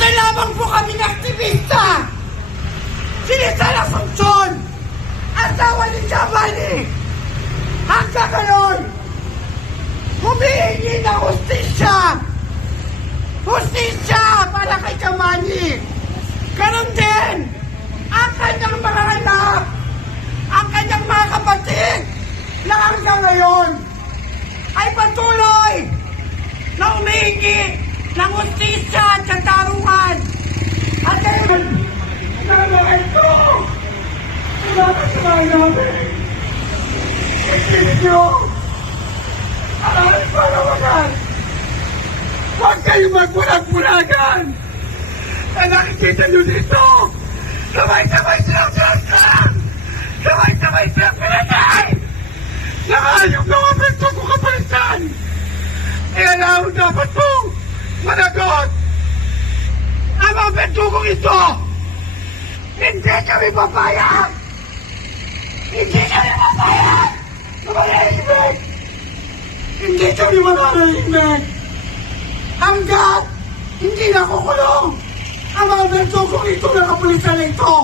Isa lamang po kami ng aktivista! Sinisal Asuncion! Asawa ni Chavani! Hanggang ngayon, humihingi ng hustisya! Hustisya para kay Chavani! Ganon din ang kanyang mga anak, ang kanyang mga kapatid na hanggang ngayon ay patuloy na humihingi ng hustisya at katarungan. At ngayon, nalaman ko, nakasama namin. Isip nyo, alam palawagan. Huwag kayo magbulag-bulagan. Na nakikita nyo dito, sabay-sabay silang sinasarang. Sabay-sabay silang pinatay. Saka yung gawamento ko kapalitan. Kaya lang dapat po managot ang mga bentugong ito. Hindi kami papayag. Hindi kami papayag na manahimik. Hindi kami manahimik. Hanggat hindi nakukulong ang mga bentugong ito ng kapulisan na ito.